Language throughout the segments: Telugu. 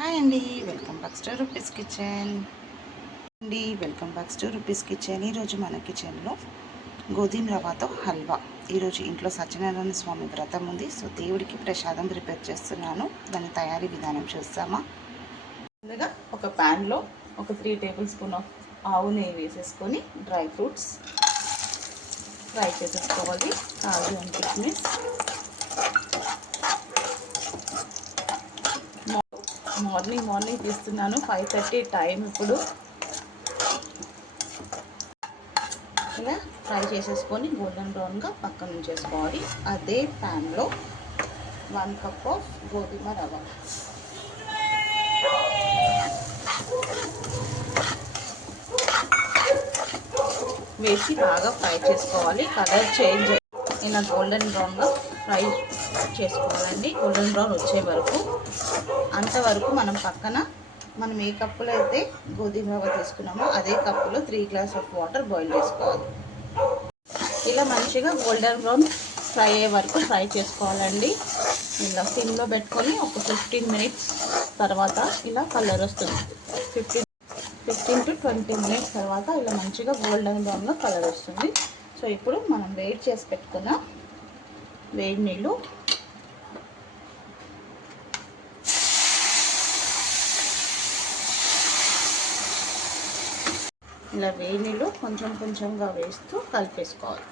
హాయ్ అండి, welcome back to Rupi's kitchen అండి. Welcome back to Rupi's kitchen. ఈరోజు మన కిచెన్లో గోధుమ రవ్వతో హల్వా. ఈరోజు ఇంట్లో సత్యనారాయణ స్వామి వ్రతం ఉంది, సో దేవుడికి ప్రసాదం ప్రిపేర్ చేస్తున్నాను. దాని తయారీ విధానం చూస్తామా. ముందుగా ఒక ప్యాన్లో ఒక 3 టేబుల్ స్పూన్ ఆఫ్ ఆవు నెయ్యి వేసేసుకొని డ్రై ఫ్రూట్స్ ఫ్రై చేసేసుకోవాలి. కాజు అండ్ కిస్మిస్. మార్నింగ్ తీస్తున్నాను, 5:30 టైం. ఇప్పుడు ఇలా ఫ్రై చేసేసుకొని గోల్డెన్ బ్రౌన్గా పక్కన ఉంచేసుకోవాలి. అదే ప్యాన్లో 1 కప్ ఆఫ్ గోధుమ రవ్వ వేసి బాగా ఫ్రై చేసుకోవాలి. కలర్ చేంజ్ ఇలా గోల్డెన్ బ్రౌన్గా ఫ్రై చేసుకోవాలండి. గోల్డెన్ బ్రౌన్ వచ్చే వరకు, అంతవరకు మనం ఏ కప్పులో అయితే గోధుమ రవ్వ తీసుకున్నామో అదే కప్పులో 3 గ్లాస్ ఆఫ్ వాటర్ బాయిల్ చేసుకోవాలి. ఇలా మంచిగా గోల్డెన్ బ్రౌన్ ఫ్రై అయ్యే వరకు ఫ్రై చేసుకోవాలండి. ఇలా సిమ్లో పెట్టుకొని ఒక 15 మినిట్స్ తర్వాత ఇలా కలర్ వస్తుంది. 15 to 20 మినిట్స్ తర్వాత ఇలా మంచిగా గోల్డెన్ బ్రౌన్గా కలర్ వస్తుంది. సో ఇప్పుడు మనం వేడి చేసి పెట్టుకున్న వేడి నీళ్ళు ఇలా కొంచెంగా వేస్తూ కలిపేసుకోవాలి.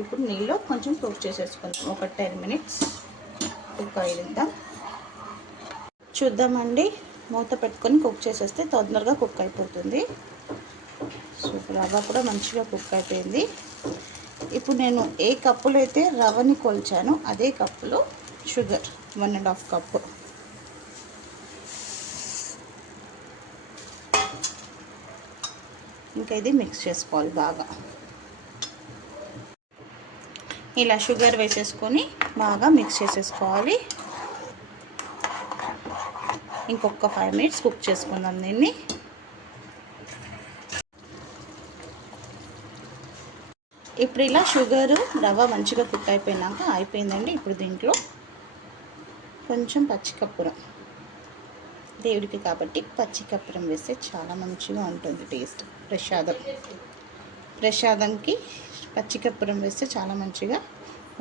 ఇప్పుడు నీళ్ళు కొంచెం కుక్ చేసేసుకుందాం. ఒక 10 మినిట్స్ కుక్ అయ్యిద్దాం. చూద్దామండి. మూత పెట్టుకొని కుక్ చేసేస్తే తొందరగా కుక్ అయిపోతుంది. సో రవ్వ కూడా మంచిగా కుక్ అయిపోయింది. ఇప్పుడు నేను ఏ కప్పులో అయితే రవ్వని కొలిచానో అదే కప్పులో షుగర్ 1.5 కప్పు. ఇంకా ఇది మిక్స్ చేసుకోవాలి బాగా. ఇలా షుగర్ వేసేసుకొని బాగా మిక్స్ చేసేసుకోవాలి. ఇంకొక 5 మినిట్స్ కుక్ చేసుకుందాం దీన్ని. ఇప్పుడు ఇలా షుగరు రవ్వ మంచిగా కుక్ అయిపోయిందండి. ఇప్పుడు దీంట్లో కొంచెం పచ్చికర్పూరం, దేవుడికి కాబట్టి పచ్చికర్పూరం వేస్తే చాలా మంచిగా ఉంటుంది టేస్ట్. ప్రసాదంకి పచ్చికర్పూరం వేస్తే చాలా మంచిగా.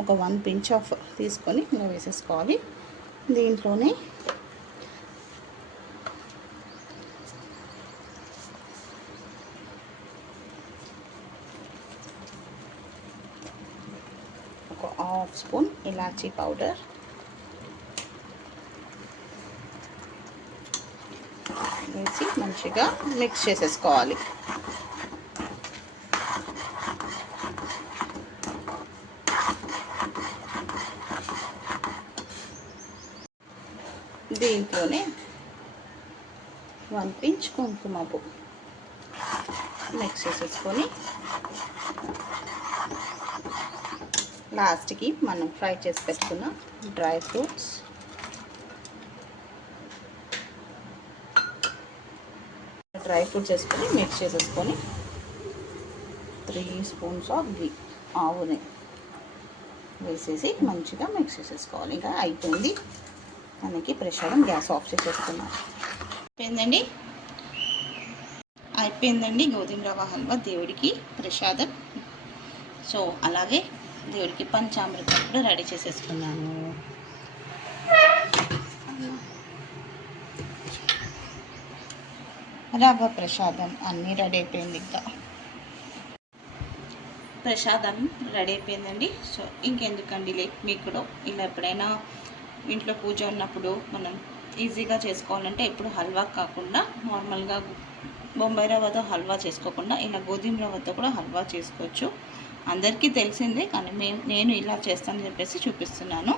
ఒక 1 pinch ఆఫ్ తీసుకొని ఇలా వేసేసుకోవాలి. దీంట్లోనే ఒక 1/2 స్పూన్ ఇలాచీ పౌడర్, వేసి మంచిగా మిక్స్ చేసేసుకోవాలి. దీంట్లోనే 1 pinch కుంకుమ పువ్వు మిక్స్ చేసేసుకొని లాస్ట్కి మనం ఫ్రై చేసి పెట్టుకున్న డ్రై ఫ్రూట్స్, వేసుకొని మిక్స్ చేసేసుకొని 3 స్పూన్స్ ఆఫ్ ఘీ, ఆవు నెయ్యి వేసేసి మంచిగా మిక్స్ చేసేసుకోవాలి. ఇంకా అయిపోయింది మనకి ప్రసాదం. గ్యాస్ ఆఫ్ చేసేస్తున్నాం. అయిపోయిందండి గోధుమ రవ్వ హల్వా దేవుడికి ప్రసాదం. సో అలాగే దేవుడికి పంచామృతం కూడా రెడీ చేసేసుకున్నాను. రవ్వ ప్రసాదం అన్నీ రెడీ అయిపోయింది. ఇంకా ప్రసాదం రెడీ అయిపోయిందండి. సో ఇంకెందుకండి మీకు కూడా ఇలా ఎప్పుడైనా ఇంట్లో పూజ ఉన్నప్పుడు మనం ఈజీగా చేసుకోవాలంటే ఎప్పుడు హల్వా కాకుండా నార్మల్గా బొంబాయి రవ్వతో హల్వా చేసుకోకుండా ఇలా గోధుమ రవ్వతో కూడా హల్వా చేసుకోవచ్చు. అందరికీ తెలిసిందే, కానీ నేను ఇలా చేస్తానని చెప్పేసి చూపిస్తున్నాను.